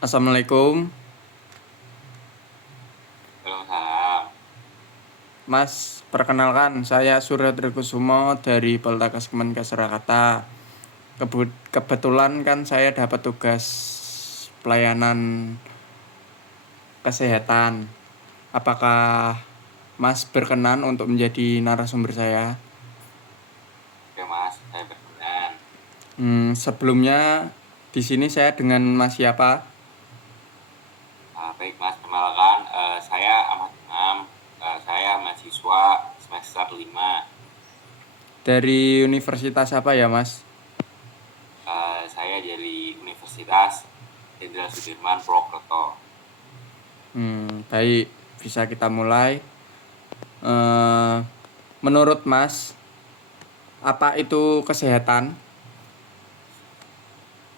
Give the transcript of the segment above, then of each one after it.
Assalamualaikum, Waalaikumsalam. Mas. Perkenalkan, saya Surya Trikusumo dari Poltekkes Kemenkes Surakarta. Kebetulan kan saya dapat tugas pelayanan kesehatan. Apakah Mas berkenan untuk menjadi narasumber saya? Oke Mas, saya berkenan. Sebelumnya di sini saya dengan Mas siapa? Baik Mas, kenalkan saya Ahmad Imam. Saya mahasiswa semester 5. Dari universitas apa ya, Mas? Saya dari Universitas Jenderal Sudirman Purwokerto. Baik, bisa kita mulai. Eh, Menurut Mas, apa itu kesehatan?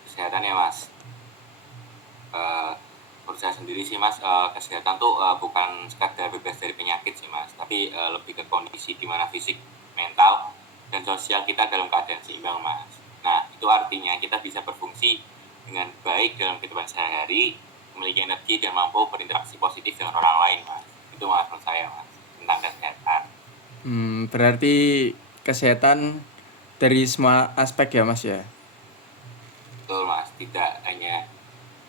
Kesehatan ya Mas. Menurut saya sendiri sih Mas, kesehatan tuh bukan sekadar bebas dari penyakit sih Mas, tapi lebih ke kondisi di mana fisik, mental, dan sosial kita dalam keadaan seimbang Mas. Nah, itu artinya kita bisa berfungsi dengan baik dalam kehidupan sehari-hari, memiliki energi dan mampu berinteraksi positif dengan orang lain Mas. Itu Mas menurut saya Mas, tentang kesehatan. Berarti kesehatan dari semua aspek ya, Mas ya? Betul Mas, tidak hanya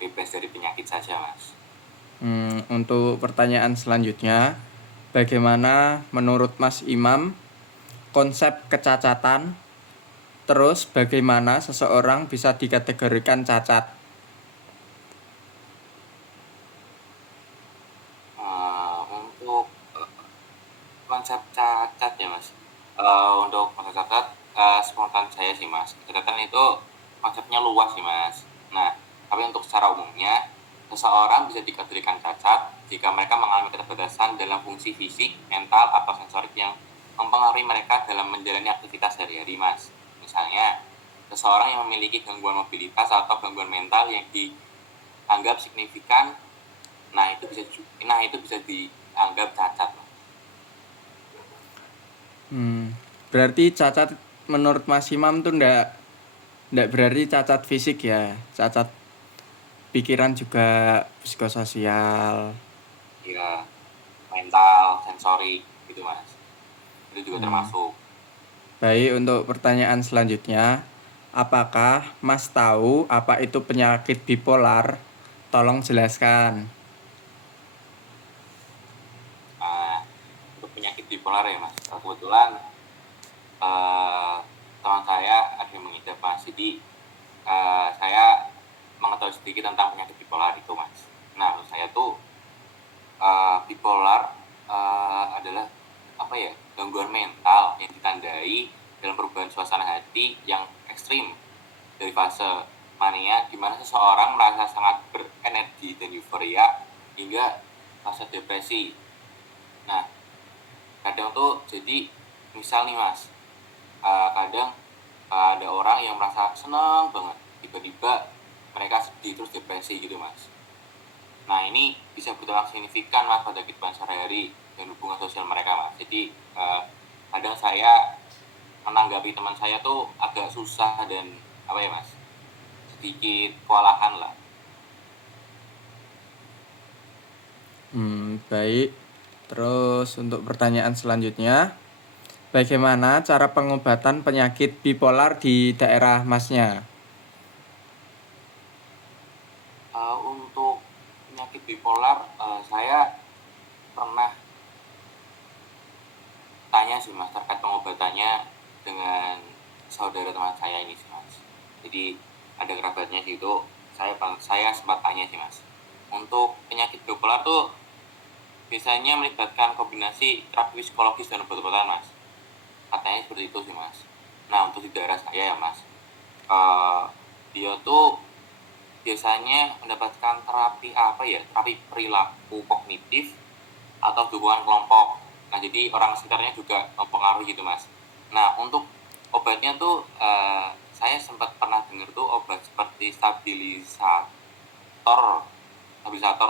bebas dari penyakit saja Mas. Untuk pertanyaan selanjutnya, bagaimana menurut Mas Imam konsep kecacatan? Terus bagaimana seseorang bisa dikategorikan cacat? Untuk konsep cacat ya Mas. Untuk konsep cacat, spontan saya sih Mas, kecacatan itu konsepnya luas sih Mas. Nah, tapi untuk secara umumnya, seseorang bisa dikategorikan cacat jika mereka mengalami keterbatasan dalam fungsi fisik, mental, atau sensorik yang mempengaruhi mereka dalam menjalani aktivitas sehari-hari Mas. Misalnya, seseorang yang memiliki gangguan mobilitas atau gangguan mental yang dianggap signifikan, nah itu bisa dianggap cacat Mas. Berarti cacat menurut Mas Imam tuh ndak berarti cacat fisik ya, cacat pikiran juga psikososial. Ya, mental, sensorik gitu Mas. Itu juga termasuk. Baik, untuk pertanyaan selanjutnya, apakah Mas tahu apa itu penyakit bipolar? Tolong jelaskan. Untuk penyakit bipolar ya Mas, kebetulan teman saya ada yang mengidap Mas, jadi saya mengetahui sedikit tentang penyakit bipolar itu Mas. Nah, menurut saya tuh bipolar adalah apa ya, gangguan mental yang ditandai dalam perubahan suasana hati yang ekstrim dari fase mania di mana seseorang merasa sangat berenergi dan euforia hingga fase depresi. Nah, kadang tuh jadi misal nih Mas, kadang ada orang yang merasa senang banget, tiba-tiba mereka sedih terus depresi gitu Mas. Nah, ini bisa berdampak signifikan Mas pada kehidupan sehari-hari dan hubungan sosial mereka Mas. Jadi kadang saya menanggapi teman saya tuh agak susah dan apa ya Mas, sedikit kewalahan lah. Baik. Terus untuk pertanyaan selanjutnya, bagaimana cara pengobatan penyakit bipolar di daerah Masnya? Untuk penyakit bipolar, saya pernah tanya sih Mas terkait pengobatannya dengan saudara teman saya ini sih Mas. Jadi ada kerabatnya gitu, saya sempat tanya sih Mas. Untuk penyakit bipolar tuh biasanya melibatkan kombinasi terapi psikologis dan obat-obatan Mas. Katanya seperti itu sih Mas. Nah, untuk di daerah saya ya Mas, dia tuh biasanya mendapatkan terapi apa ya, terapi perilaku kognitif atau dukungan kelompok. Nah, jadi orang sekitarnya juga mempengaruhi gitu Mas. Nah, untuk obatnya tuh saya sempat pernah dengar tuh obat seperti stabilisator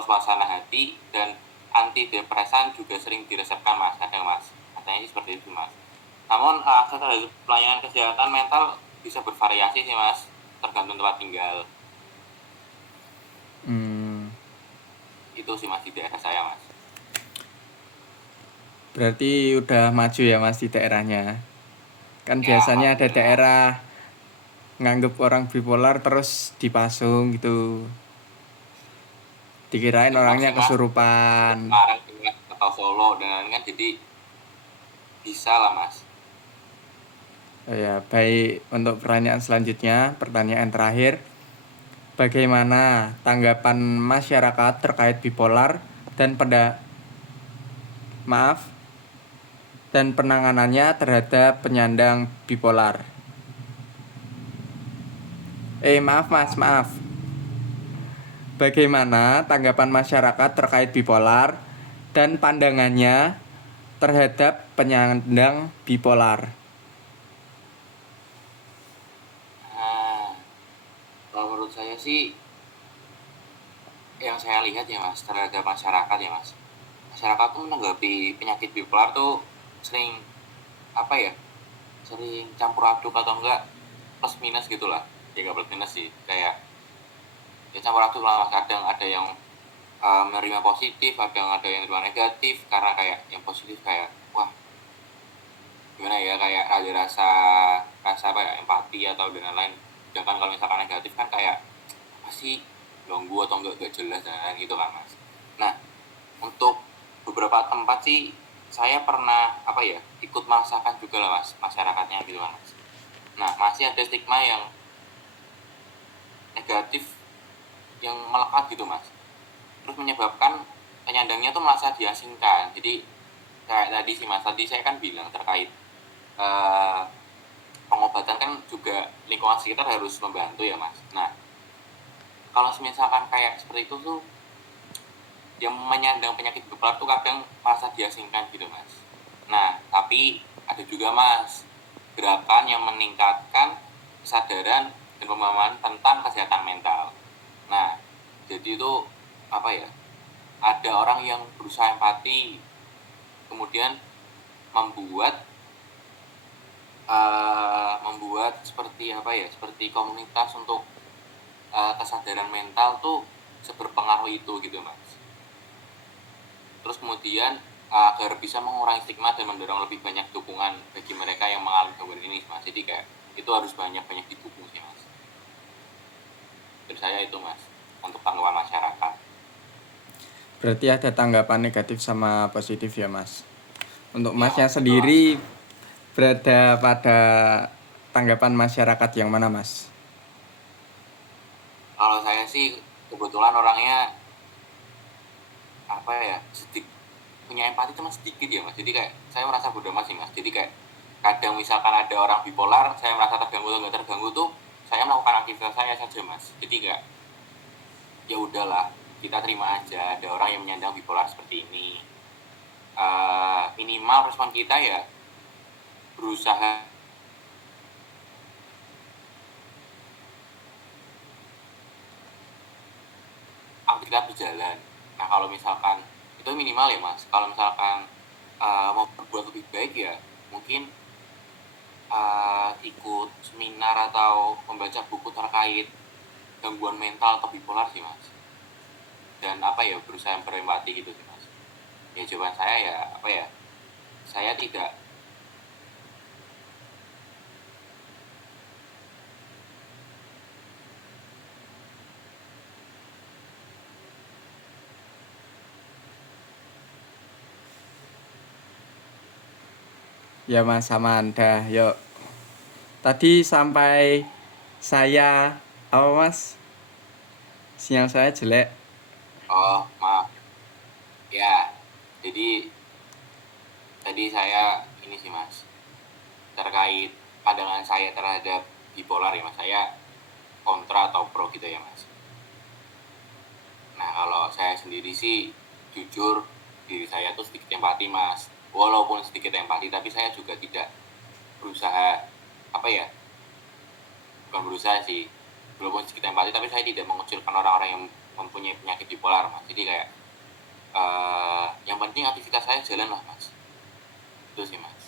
suasana hati dan antidepresan juga sering diresepkan Mas, kadang Mas. Katanya seperti itu Mas. Namun akses terhadap pelayanan kesehatan mental bisa bervariasi sih Mas, tergantung tempat tinggal. Itu sih mas di daerah saya mas. Berarti udah maju ya mas di daerahnya. Kan Ya biasanya ada alhamdulillah. daerah nganggep orang bipolar terus dipasung gitu. Dikirain Demak orangnya sih mas, kesurupan. Semarang Demak atau Solo dan lain-lain kan, jadi bisa lah mas. Oh ya, baik, untuk pertanyaan selanjutnya, pertanyaan terakhir. Bagaimana tanggapan masyarakat terkait bipolar dan maaf dan penanganannya terhadap penyandang bipolar? Maaf Mas, maaf. Bagaimana tanggapan masyarakat terkait bipolar dan pandangannya terhadap penyandang bipolar? Nah, kalau menurut saya sih, yang saya lihat ya mas, terhadap masyarakat ya mas, masyarakat tuh menanggapi penyakit bipolar tuh sering apa ya, sering campur aduk atau enggak plus minus gitulah. Ya nggak plus minus sih, kayak ya campur aduk lah mas. Kadang ada yang menerima positif, kadang ada yang menerima negatif, karena kayak yang positif kayak wah gimana ya, kayak ada rasa rasa apa ya, empati atau dan lain-lain. Sedangkan kalau misalkan negatif kan kayak apa sih, ganggu atau enggak jelas dan lain gitu kan mas. Nah, untuk beberapa tempat sih saya pernah apa ya, ikut merasakan juga lah mas masyarakatnya gitu kan mas. Nah, masih ada stigma yang negatif yang melekat gitu mas, terus menyebabkan penyandangnya tuh merasa diasingkan. Jadi kayak tadi sih mas, tadi saya kan bilang terkait eh, pengobatan kan juga lingkungan sekitar harus membantu ya mas. Nah, kalau misalkan kayak seperti itu tuh, yang menyandang penyakit bipolar tuh kadang merasa diasingkan gitu mas. Nah, tapi ada juga mas gerakan yang meningkatkan kesadaran dan pemahaman tentang kesehatan mental. Nah, jadi itu apa ya, ada orang yang berusaha empati, kemudian membuat seperti apa ya, seperti komunitas untuk kesadaran mental tuh seberpengaruh itu gitu mas. Terus kemudian agar bisa mengurangi stigma dan mendorong lebih banyak dukungan bagi mereka yang mengalami gangguan ini mas. Jadi kayak itu harus banyak didukung sih mas. Dari saya itu mas, untuk tanggapan masyarakat. Berarti ada tanggapan negatif sama positif ya Mas. Untuk Ya Masnya betul mas. sendiri berada pada tanggapan masyarakat yang mana Mas? Kalau saya sih kebetulan orangnya apa ya, sedikit punya empati itu mas, sedikit ya mas. Jadi kayak saya merasa bodoh amat sih mas. Jadi kayak kadang misalkan ada orang bipolar, saya merasa terganggu atau nggak terganggu tuh, saya melakukan aktivitas saya saja mas. Jadi kayak ya udahlah, kita terima aja ada orang yang menyandang bipolar seperti ini. Minimal respon kita ya berusaha aktivitas berjalan. Nah kalau misalkan itu minimal ya mas. Kalau misalkan mau berbuat lebih baik ya mungkin ikut seminar atau membaca buku terkait gangguan mental atau bipolar sih mas. Dan apa ya, berusaha berempati gitu sih mas. Ya jawaban saya ya apa ya, saya tidak. Ya Mas, sama Anda. Yuk. Tadi sampai saya apa Mas? Sinyal saya jelek. Oh maaf ya, jadi tadi saya ini sih mas, terkait pandangan saya terhadap bipolar ya mas. Saya kontra atau pro gitu ya mas. Nah kalau saya sendiri sih jujur, diri saya tuh sedikit empati mas. Walaupun sedikit empati tapi saya juga tidak berusaha apa ya, bukan berusaha sih, walaupun sedikit empati tapi saya tidak mengucilkan orang-orang yang mempunyai penyakit bipolar mas. Jadi kayak yang penting aktivitas saya jalan lah mas. Itu sih mas.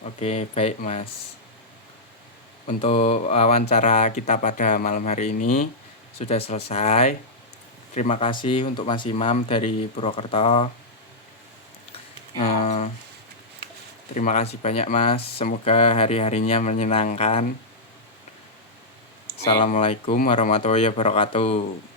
Oke, baik Mas. Untuk wawancara kita pada malam hari ini sudah selesai. Terima kasih untuk Mas Imam dari Purwokerto. Terima kasih banyak Mas. Semoga hari-harinya menyenangkan. Assalamualaikum warahmatullahi wabarakatuh.